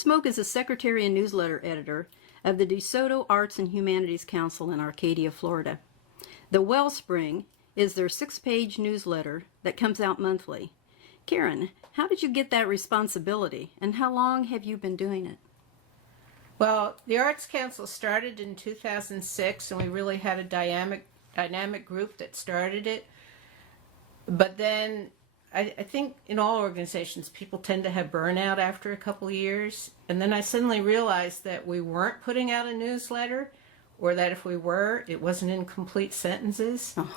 Smoke is the secretary and newsletter editor of the DeSoto Arts and Humanities Council in Arcadia, Florida. The Wellspring is their 6-page newsletter that comes out monthly. Karen, how did you get that responsibility, and how long have you been doing it? Well, the Arts Council started in 2006, and we really had a dynamic group that started it. But then I think in all organizations, people tend to have burnout after a couple of years. And then I suddenly realized that we weren't putting out a newsletter, or that if we were, it wasn't in complete sentences. Oh.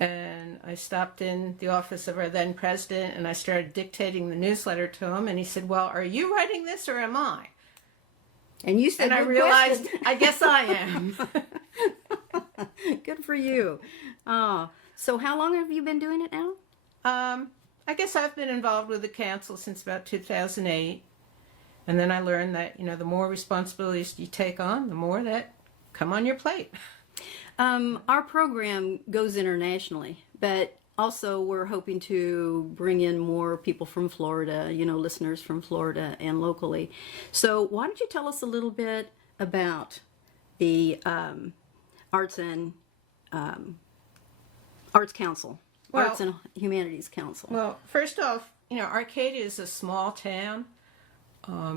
And I stopped in the office of our then president, and I started dictating the newsletter to him. And he said, "Well, are you writing this or am I?" And you said, and I realized, I guess I am. Good for you. So how long have you been doing it now? I guess I've been involved with the council since about 2008. And then I learned that, the more responsibilities you take on, the more that come on your plate. Our program goes internationally, but also we're hoping to bring in more people from Florida, listeners from Florida and locally. So why don't you tell us a little bit about the Arts and Arts Council, Arts and Humanities Council? Well, first off, Arcadia is a small town.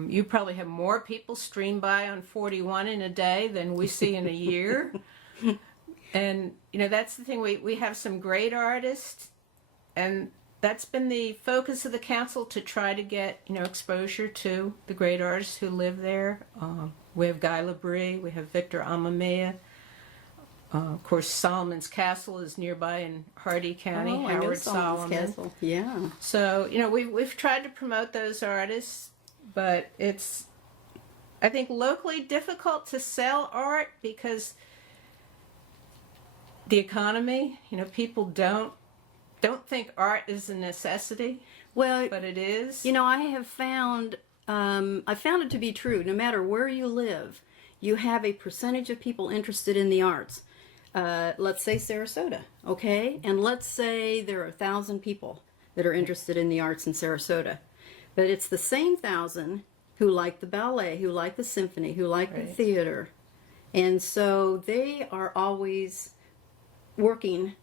You probably have more people stream by on 41 in a day than we see in a year. And, that's the thing. We have some great artists, and that's been the focus of the council, to try to get, exposure to the great artists who live there. We have Guy Labrie, we have Victor Amamea. Of course, Solomon's Castle is nearby in Hardy County. Oh, Howard Solomon. Castle. Yeah. So, we've tried to promote those artists, but it's, I think, locally difficult to sell art because the economy, people don't think art is a necessity. Well, but it is. I have found, I found it to be true. No matter where you live, you have a percentage of people interested in the arts. Let's say Sarasota, okay? And let's say there are 1,000 people that are interested in the arts in Sarasota. But it's the same 1,000 who like the ballet, who like the symphony, who like the theater. And so they are always working,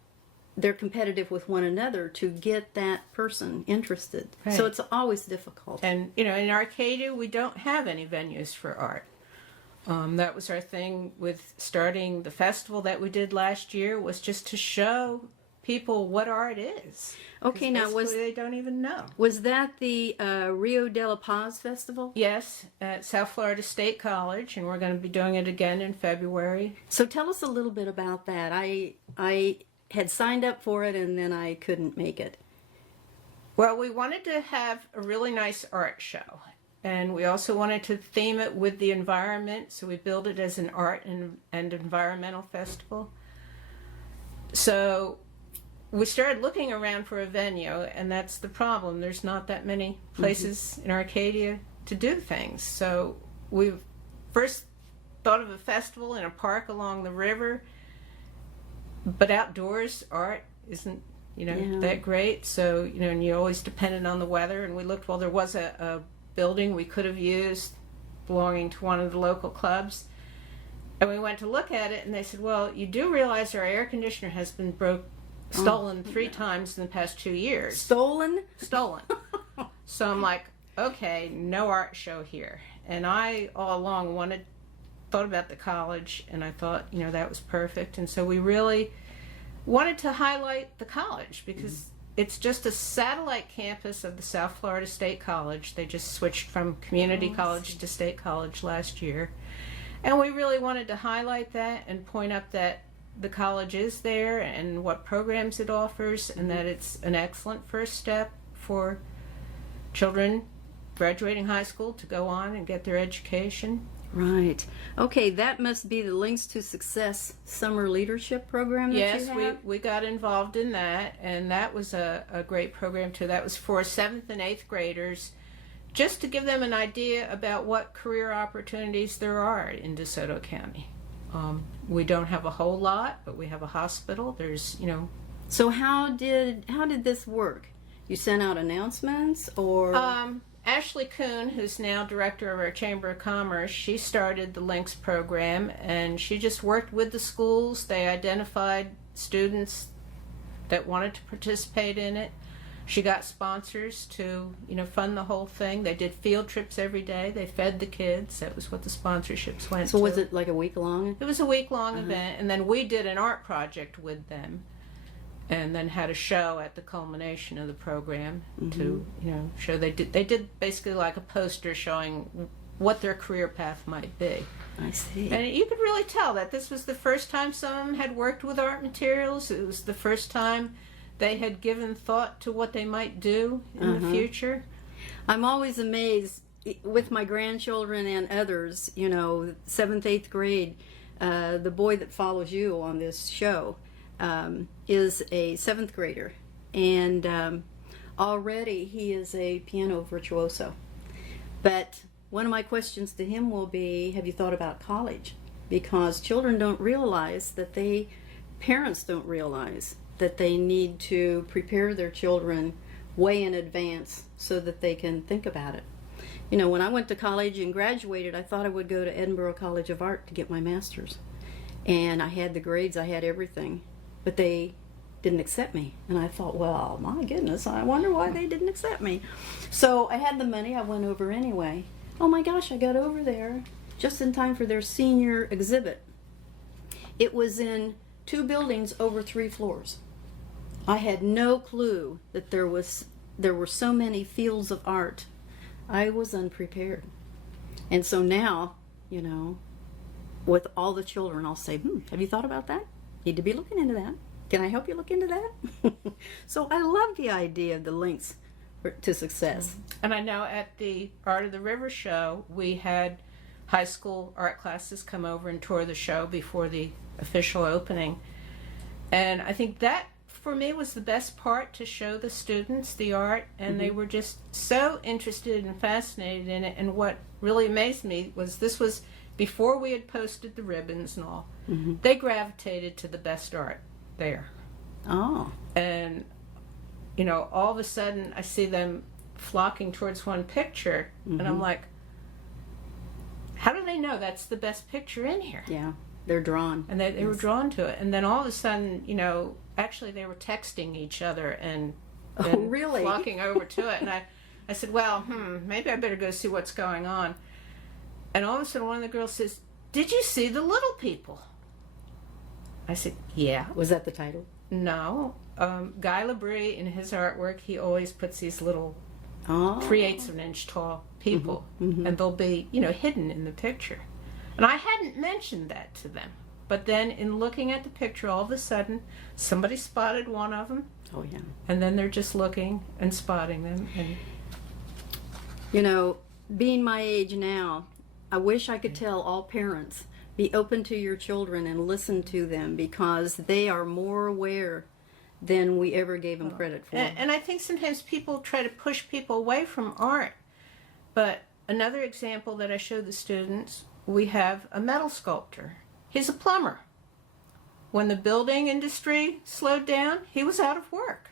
they're competitive with one another to get that person interested. Right. So it's always difficult. And, in Arcadia, we don't have any venues for art. That was our thing with starting the festival that we did last year, was just to show people what art is. Okay, now they don't even know. Was that the Rio de la Paz Festival? Yes, at South Florida State College, and we're going to be doing it again in February. So tell us a little bit about that. I had signed up for it, and then I couldn't make it. Well, we wanted to have a really nice art show, and we also wanted to theme it with the environment, so we built it as an art and environmental festival. So we started looking around for a venue, and that's the problem. There's not that many places in Arcadia to do things. So we first thought of a festival in a park along the river, but outdoors art isn't, that great. So, and you always depended on the weather. And we looked, there was a building we could have used belonging to one of the local clubs. And we went to look at it, and they said, well, you do realize our air conditioner has been stolen 3 times in the past 2 years. Stolen? Stolen. So I'm like, okay, no art show here. And I, all along, thought about the college, and I thought, that was perfect. And so we really wanted to highlight the college, because it's just a satellite campus of the South Florida State College. They just switched from community college to state college last year. And we really wanted to highlight that and point out that the college is there and what programs it offers, and that it's an excellent first step for children graduating high school to go on and get their education. Right. Okay, that must be the Links to Success summer leadership program that you have? Yes, we got involved in that, and that was a great program too. That was for 7th and 8th graders, just to give them an idea about what career opportunities there are in DeSoto County. We don't have a whole lot, but we have a hospital. There's, So how did this work? You sent out announcements, or? Ashley Kuhn, who's now director of our Chamber of Commerce, she started the Links program, and she just worked with the schools. They identified students that wanted to participate in it. She got sponsors to, fund the whole thing. They did field trips every day. They fed the kids. That was what the sponsorships went to. So was it like a week long? It was a week-long event, and then we did an art project with them, and then had a show at the culmination of the program to, show they did basically like a poster showing what their career path might be. I see. And you could really tell that this was the first time some of them had worked with art materials. It was the first time they had given thought to what they might do in the future. I'm always amazed with my grandchildren and others, 7th, 8th grade, the boy that follows you on this show is a 7th grader, and already he is a piano virtuoso. But one of my questions to him will be, have you thought about college? Because children don't realize that parents don't realize that they need to prepare their children way in advance so that they can think about it. When I went to college and graduated, I thought I would go to Edinburgh College of Art to get my master's. And I had the grades, I had everything, but they didn't accept me. And I thought, well, my goodness, I wonder why they didn't accept me. So I had the money, I went over anyway. Oh my gosh, I got over there just in time for their senior exhibit. It was in 2 buildings over 3 floors. I had no clue that there were so many fields of art. I was unprepared. And so now, with all the children, I'll say, have you thought about that? Need to be looking into that. Can I help you look into that? So I love the idea of the links to success. And I know at the Art of the River show, we had high school art classes come over and tour the show before the official opening. And I think that, for me, was the best part, to show the students the art, and they were just so interested and fascinated in it. And what really amazed me was this was before we had posted the ribbons and all. They gravitated to the best art there. Oh. And, all of a sudden I see them flocking towards one picture, and I'm like, how do they know that's the best picture in here? Yeah, they're drawn. And they were drawn to it. And then all of a sudden, actually they were texting each other and really? flocking over to it. And I said, well, maybe I better go see what's going on. And all of a sudden one of the girls says, did you see the little people? I said, yeah. Was that the title? No. Guy Labrie, in his artwork, he always puts these little 3/8 of an inch tall people, and they'll be, hidden in the picture. And I hadn't mentioned that to them. But then in looking at the picture, all of a sudden, somebody spotted one of them. Oh, yeah. And then they're just looking and spotting them. And being my age now, I wish I could tell all parents, be open to your children and listen to them, because they are more aware than we ever gave them credit for. And I think sometimes people try to push people away from art. But another example that I showed the students, we have a metal sculptor. He's a plumber. When the building industry slowed down, he was out of work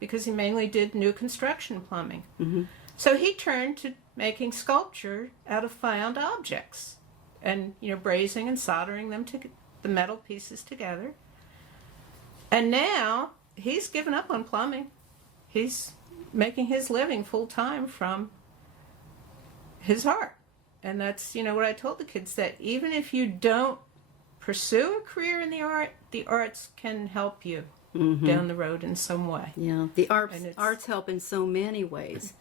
because he mainly did new construction plumbing. So he turned to making sculpture out of found objects and, brazing and soldering them to the metal pieces together. And now he's given up on plumbing. He's making his living full time from his art. And that's, what I told the kids, that even if you don't pursue a career in the arts can help you down the road in some way. Yeah, the arts help in so many ways,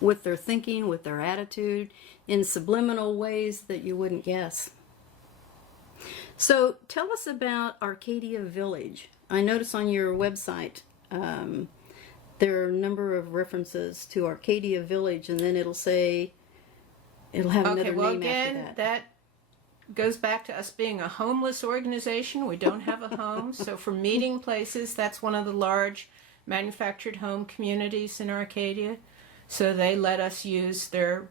with their thinking, with their attitude, in subliminal ways that you wouldn't guess. So tell us about Arcadia Village. I notice on your website there are a number of references to Arcadia Village, and then it'll have another name after that. Goes back to us being a homeless organization. We don't have a home. So for meeting places, that's one of the large manufactured home communities in Arcadia. So they let us use their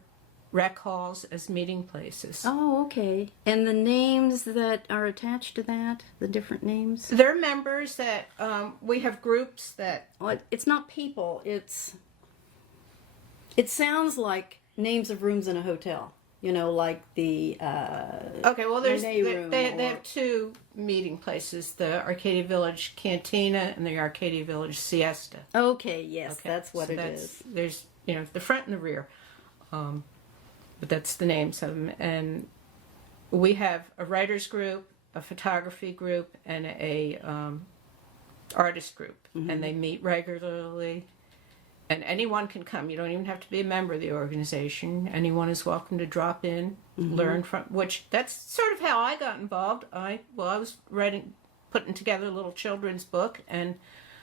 rec halls as meeting places. Oh, okay. And the names that are attached to that, the different names? They're members that, we have groups that... Well, it's not people, it's... It sounds like names of rooms in a hotel. You know, like the Okay, well, there's Renee they, room they or- have two meeting places: the Arcadia Village Cantina and the Arcadia Village Siesta. Okay, yes, Okay, that's what so it is. There's the front and the rear, but that's the names of them. And we have a writers group, a photography group, and a artist group, and they meet regularly. And anyone can come. You don't even have to be a member of the organization. Anyone is welcome to drop in, learn from. Which that's sort of how I got involved. I was putting together a little children's book, and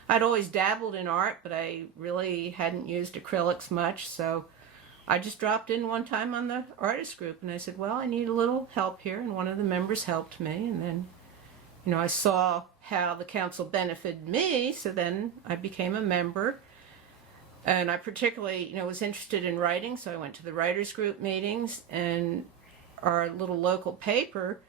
I'd always dabbled in art, but I really hadn't used acrylics much. So I just dropped in one time on the artist group, and I said, "Well, I need a little help here," and one of the members helped me, and then, I saw how the council benefited me, so then I became a member. And I particularly, was interested in writing, so I went to the writers group meetings, and our little local paper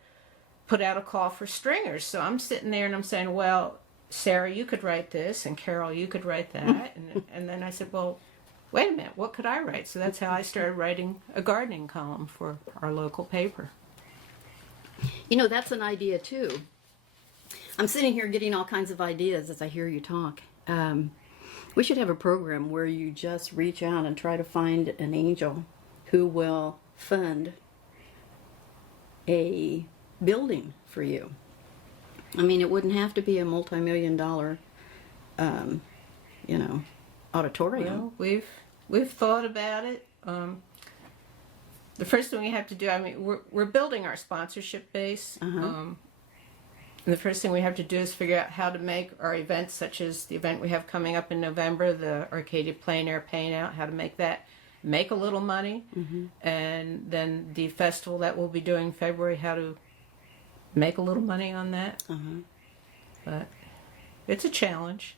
put out a call for stringers. So I'm sitting there and I'm saying, well, Sarah, you could write this, and Carol, you could write that. And then I said, well, wait a minute, what could I write? So that's how I started writing a gardening column for our local paper. That's an idea too. I'm sitting here getting all kinds of ideas as I hear you talk. We should have a program where you just reach out and try to find an angel who will fund a building for you. I mean, it wouldn't have to be a multi-million-dollar, auditorium. Well, we've thought about it. The first thing we have to do, we're building our sponsorship base. And the first thing we have to do is figure out how to make our events, such as the event we have coming up in November, the Arcadia Plein Air Paint Out, how to make that make a little money. And then the festival that we'll be doing in February, how to make a little money on that. But it's a challenge.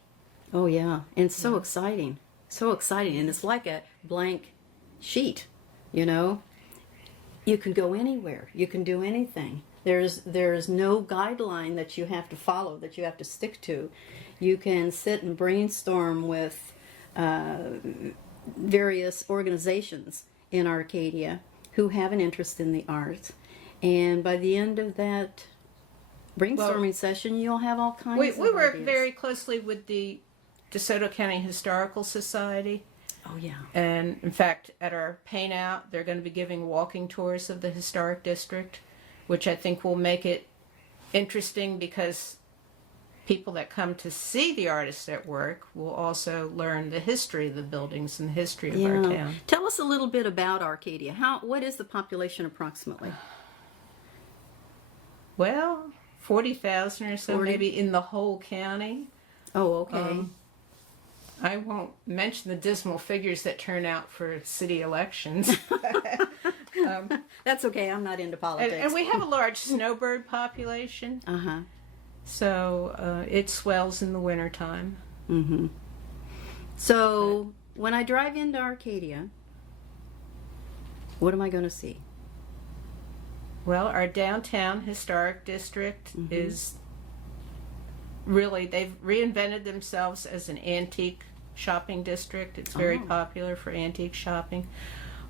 Oh, yeah. And so exciting. So exciting. And it's like a blank sheet, You can go anywhere. You can do anything. There's no guideline that you have to follow, that you have to stick to. You can sit and brainstorm with various organizations in Arcadia who have an interest in the arts. And by the end of that brainstorming session, you'll have all kinds of We work ideas. very closely with the DeSoto County Historical Society. Oh, yeah. And in fact, at our paint out, they're going to be giving walking tours of the historic district, which I think will make it interesting because people that come to see the artists at work will also learn the history of the buildings and the history of our town. Tell us a little bit about Arcadia. What is the population approximately? Well, 40,000 or so, 40? maybe in the whole county. Oh, okay. I won't mention the dismal figures that turn out for city elections. That's okay. I'm not into politics. And we have a large snowbird population. So it swells in the wintertime. So when I drive into Arcadia, what am I going to see? Well, our downtown historic district is really, they've reinvented themselves as an antique shopping district. It's very popular for antique shopping.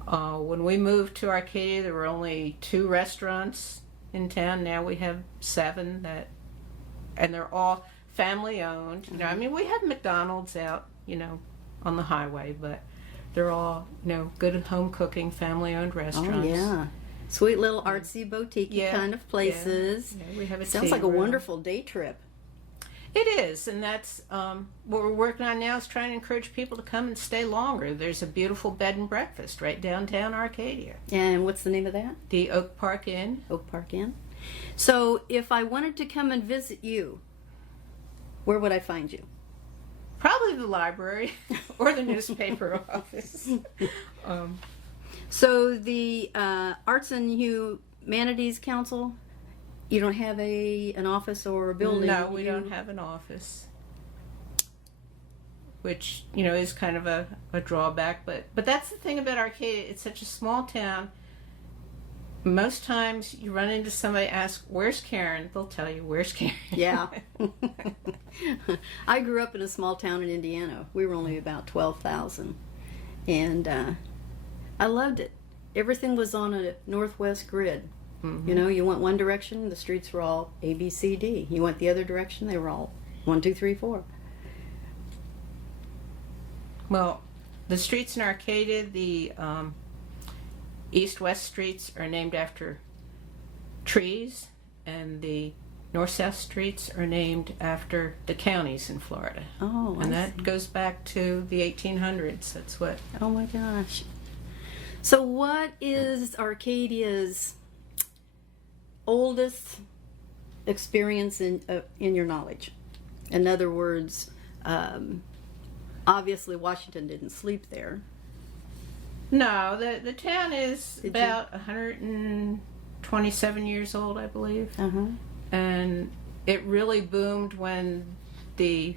When we moved to Arcadia, there were only 2 restaurants in town. Now we have 7 and they're all family owned. We have McDonald's out, on the highway, but they're all, good home cooking, family owned restaurants. Oh, yeah. Sweet little artsy boutique kind of places. Yeah, we have a Sounds tea like a room. wonderful day trip. It is, and that's what we're working on now is trying to encourage people to come and stay longer. There's a beautiful bed and breakfast right downtown Arcadia. And what's the name of that? The Oak Park Inn. Oak Park Inn. So if I wanted to come and visit you, where would I find you? Probably the library or the newspaper office. So the Arts and Humanities Council, you don't have an office or a building? No, we don't have an office, which is kind of a drawback. But that's the thing about Arcadia. It's such a small town. Most times you run into somebody, ask, "Where's Karen?" They'll tell you, "Where's Karen?" Yeah. I grew up in a small town in Indiana. We were only about 12,000. And I loved it. Everything was on a northwest grid. Mm-hmm. You know, you went one direction, the streets were all A, B, C, D. You went the other direction, they were all 1, 2, 3, 4. Well, the streets in Arcadia, the east-west streets are named after trees, and the north-south streets are named after the counties in Florida. Oh, and I that see. goes back to the 1800s. That's what. Oh my gosh. So what is Arcadia's oldest experience in your knowledge? In other words, obviously Washington didn't sleep there. No, the town is about 127 years old, I believe. Uh-huh. And it really boomed when the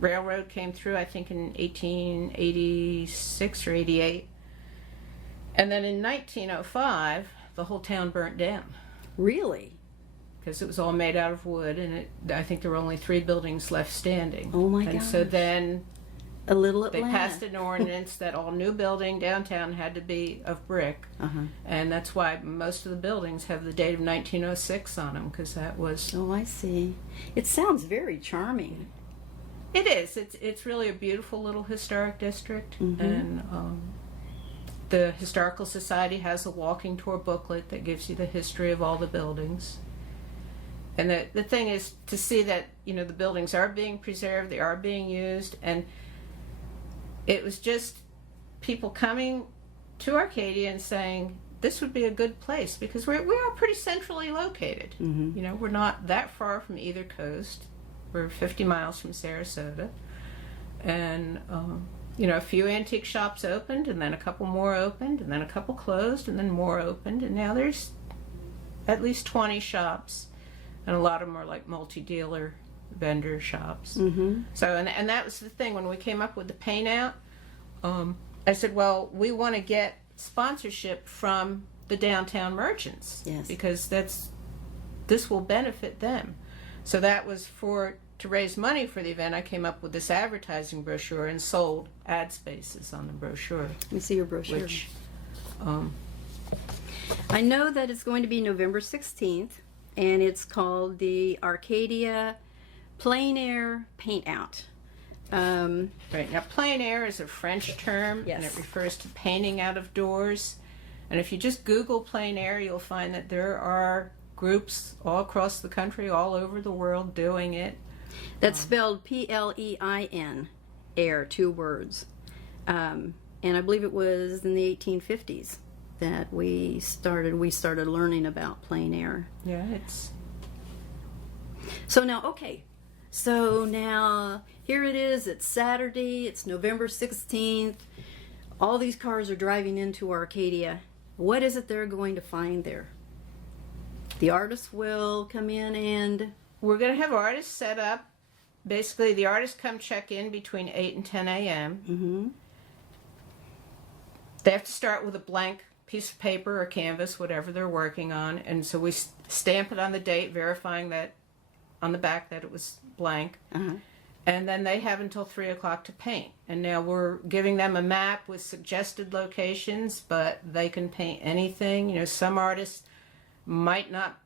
railroad came through, I think in 1886 or 88. And then in 1905, the whole town burnt down. Really? Because it was all made out of wood, and I think there were only 3 buildings left standing. Oh my And gosh. so then A little they Atlanta. passed an ordinance that all new building downtown had to be of brick. Uh-huh. And that's why most of the buildings have the date of 1906 on them, because that was... Oh, I see. It sounds very charming. It is. It's really a beautiful little historic district. Mhm. And the Historical Society has a walking tour booklet that gives you the history of all the buildings. And the thing is to see that, you know, the buildings are being preserved, they are being used, and it was just people coming to Arcadia and saying, this would be a good place, because we are pretty centrally located. Mm-hmm. You know, we're not that far from either coast. We're 50 miles from Sarasota. And, you know, a few antique shops opened, and then a couple more opened, and then a couple closed, and then more opened, and now there's at least 20 shops, and a lot of them are like multi-dealer vendor shops. Mm-hmm. So, and that was the thing, when we came up with the paint out, I said, well, we want to get sponsorship from the downtown merchants. Yes. Because this will benefit them. So that was to raise money for the event. I came up with this advertising brochure and sold ad spaces on the brochure. Let me see your brochure. Which, I know that it's going to be November 16th, and it's called the Arcadia Plein Air Paint Out. right, now plein air is a French term, and Yes. it refers to painting out of doors. And if you just Google plein air, you'll find that there are groups all across the country, all over the world doing it. That's spelled Plein, air, 2 words. And I believe it was in the 1850s that we started learning about plein air. Yeah, it's... So now here it is, it's Saturday, it's November 16th. All these cars are driving into Arcadia. What is it they're going to find there? The artists will come in and... We're going to have artists set up. Basically, the artists come check in between 8 and 10 a.m. Mm-hmm. They have to start with a blank piece of paper or canvas, whatever they're working on. And so we stamp it on the date, verifying that on the back that it was blank. Uh-huh. And then they have until 3 o'clock to paint. And now we're giving them a map with suggested locations, but they can paint anything. You know, some artists might not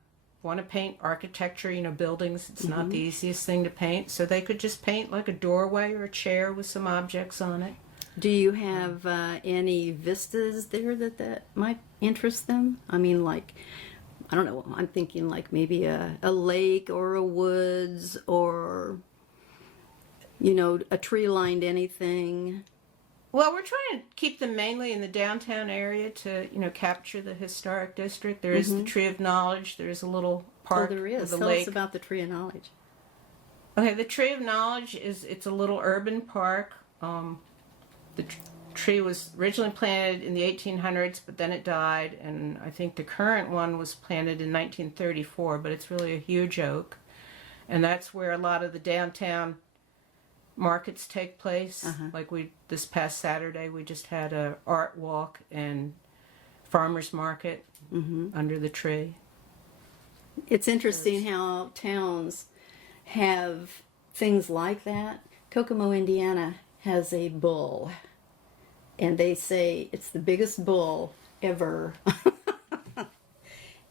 want to paint architecture, you know, buildings. It's not the easiest thing to paint. So they could just paint like a doorway or a chair with some objects on it. Do you have any vistas there that might interest them? I mean, like, I don't know, I'm thinking like maybe a lake or a woods or, you know, a tree-lined anything. Well, we're trying to keep them mainly in the downtown area to, you know, capture the historic district. There is the Tree of Knowledge. There is a little park Oh, there is. with a Tell lake. us about the Tree of Knowledge. Okay, the Tree of Knowledge it's a little urban park. The tree was originally planted in the 1800s, but then it died, and I think the current one was planted in 1934, but it's really a huge oak. And that's where a lot of the downtown markets take place. Like this past Saturday, we just had a art walk and farmers market under the tree. It's interesting how towns have things like that. Kokomo, Indiana has a bull. and they say it's the biggest bull ever.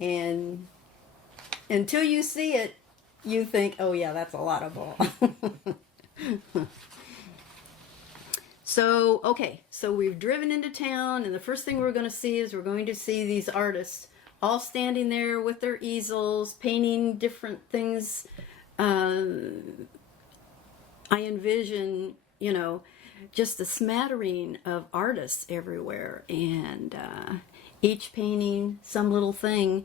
And until you see it, you think, oh yeah, that's a lot of bull. So, okay, so we've driven into town, and the first thing we're going to see is we're going to see these artists all standing there with their easels, painting different things. I envision, you know, just a smattering of artists everywhere, and each painting some little thing.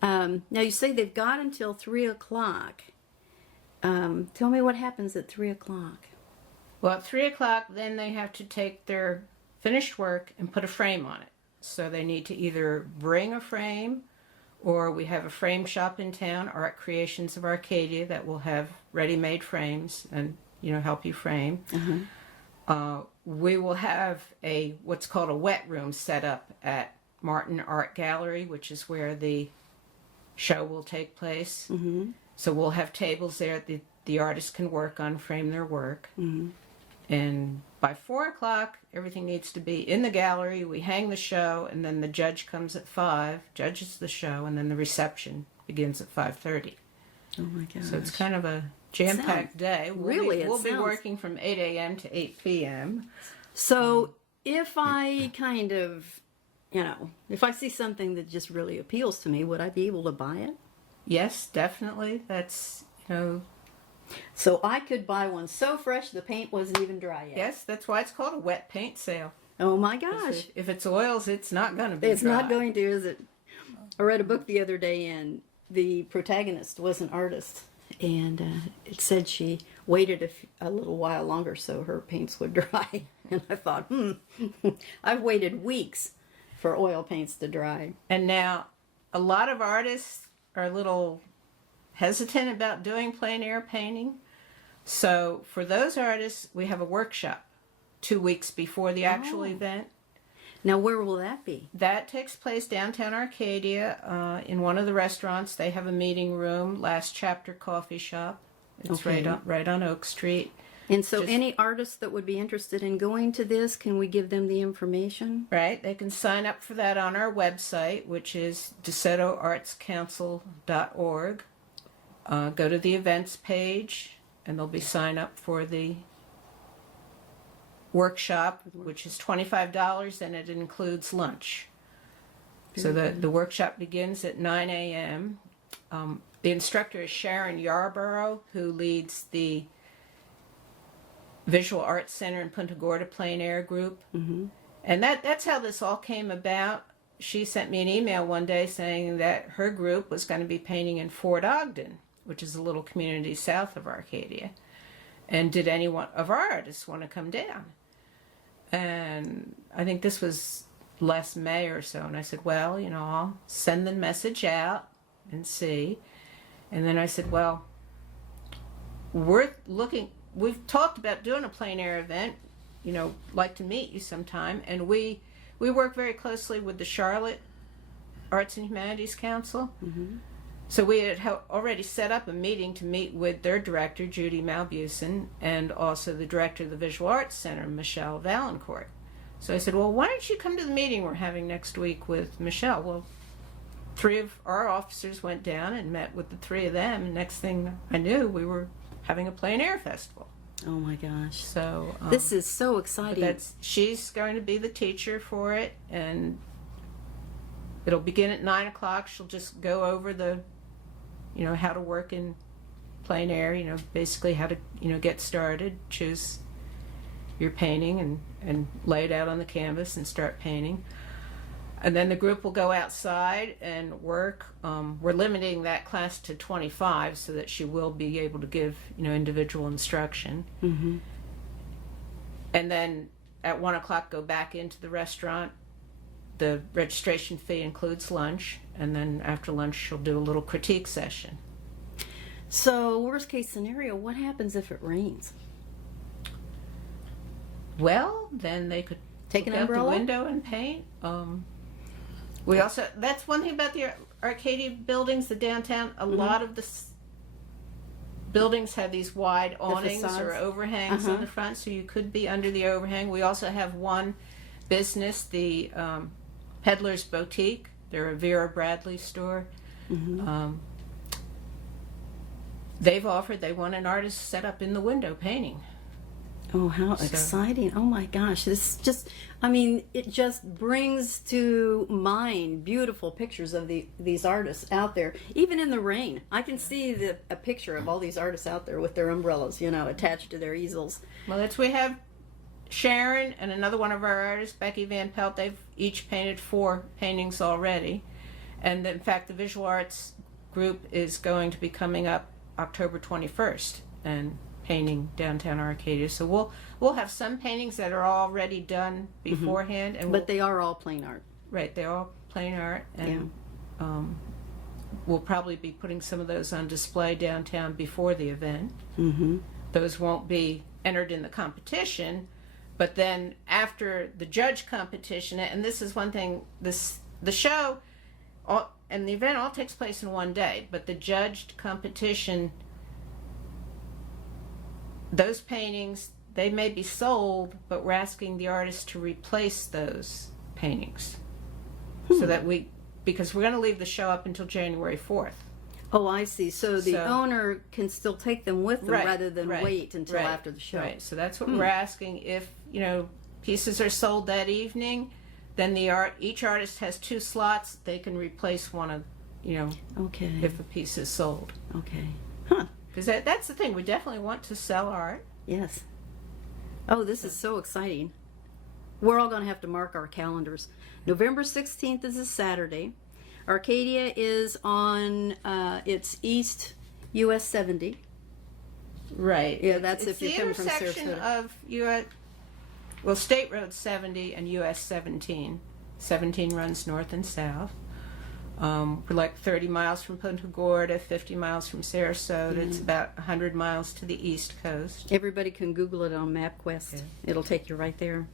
Now, you say they've got until 3 o'clock. Tell me what happens at 3 o'clock. Well, at 3 o'clock, then they have to take their finished work and put a frame on it. So they need to either bring a frame, or we have a frame shop in town, Art Creations of Arcadia, that will have ready-made frames and, you know, help you frame. We will have what's called a wet room set up at Martin Art Gallery, which is where the show will take place. So we'll have tables there that the artists can work on, frame their work. And by 4 o'clock, everything needs to be in the gallery. We hang the show, and then the judge comes at 5, judges the show, and then the reception begins at 5:30. Oh my gosh. So it's kind of a jam-packed day. We'll be working from 8 a.m. to 8 p.m. So if I kind of, you know, if I see something that just really appeals to me, would I be able to buy it? Yes, definitely. That's, you know... So I could buy one so fresh the paint wasn't even dry yet. Yes, that's why it's called a wet paint sale. Oh my gosh. If it's oils, it's not going to be It's dry. not going to, is it? I read a book the other day, and the protagonist was an artist, and it said she waited a little while longer so her paints would dry. And I thought, I've waited weeks for oil paints to dry. And now, a lot of artists are a little hesitant about doing plein air painting. So for those artists, we have a workshop 2 weeks before the actual event. Now, where will that be? That takes place downtown Arcadia in one of the restaurants. They have a meeting room, Last Chapter Coffee Shop. It's right on Oak Street. And so any artists that would be interested in going to this, can we give them the information? Right. They can sign up for that on our website, which is DeSotoArtsCouncil.org. Go to the events page, and they'll be sign up for the workshop, which is $25, and it includes lunch. So the workshop begins at 9 a.m. The instructor is Sharon Yarborough, who leads the Visual Arts Center in Punta Gorda Plein Air Group. And that's how this all came about. She sent me an email one day saying that her group was going to be painting in Fort Ogden, which is a little community south of Arcadia. And did any one of our artists want to come down? And I think this was last May or so. And I said, well, you know, I'll send the message out and see. And then I said, well, we've talked about doing a plein air event, you know, like to meet you sometime. And we work very closely with the Charlotte Arts and Humanities Council. So we had already set up a meeting to meet with their director, Judy Malbuson, and also the director of the Visual Arts Center, Michelle Valancourt. So I said, well, why don't you come to the meeting we're having next week with Michelle? Well, 3 of our officers went down and met with the 3 of them, and next thing I knew, we were having a plein air festival. Oh my gosh. So this is so exciting. She's going to be the teacher for it, and it'll begin at 9 o'clock. She'll just go over the, you know, how to work in plein air, you know, basically how to, you know, get started, choose your painting and lay it out on the canvas and start painting. And then the group will go outside and work. We're limiting that class to 25 so that she will be able to give, you know, individual instruction. And then at 1 o'clock go back into the restaurant. The registration fee includes lunch, and then after lunch she'll do a little critique session. So, worst case scenario, what happens if it rains? Well, then they could take an out umbrella the window and paint. We also, that's one thing about the Arcadia buildings, the downtown, a lot of the buildings have these wide awnings or overhangs on the front, so you could be under the overhang. We also have one business, the Peddler's Boutique. They're a Vera Bradley store. They've offered, they want an artist set up in the window painting. Oh, how exciting. Oh my gosh. This just, I mean, it just brings to mind beautiful pictures of these artists out there, even in the rain. I can see a picture of all these artists out there with their umbrellas, attached to their easels. Well, we have Sharon and another one of our artists, Becky Van Pelt. They've each painted 4 paintings already. And in fact, the visual arts group is going to be coming up October 21st and painting downtown Arcadia. So we'll have some paintings that are already done beforehand, and but they are all plain art. Right, they're all plain art, and we'll probably be putting some of those on display downtown before the event. Those won't be entered in the competition, but then after the judge competition, and this is one thing, the show and the event all takes place in one day, but the judged competition, those paintings, they may be sold, but we're asking the artist to replace those paintings so that because we're going to leave the show up until January 4th. Oh, I see. So the owner can still take them with them rather than wait until after the show. Right. So that's what we're asking. If, pieces are sold that evening, then each artist has 2 slots. They can replace one of, okay, if a piece is sold. Okay. Huh. Because that's the thing. We definitely want to sell art. Yes. Oh, this is so exciting. We're all going to have to mark our calendars. November 16th is a Saturday. Arcadia is on it's East US 70. Right. Yeah, that's it's if you're coming from Sarasota. It's the intersection of State Road 70 and US 17. 17 runs north and south. We're like 30 miles from Punta Gorda, 50 miles from Sarasota. It's about 100 miles to the east coast. Everybody can Google it on MapQuest. Yeah. It'll take you right there.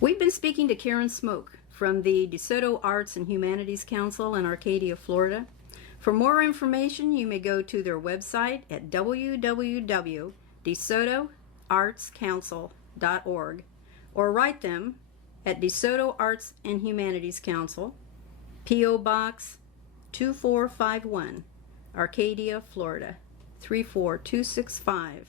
We've been speaking to Karen Smoke from the DeSoto Arts and Humanities Council in Arcadia, Florida. For more information, you may go to their website at www.desotoartscouncil.org or write them at DeSoto Arts and Humanities Council, P.O. Box 2451, Arcadia, Florida 34265.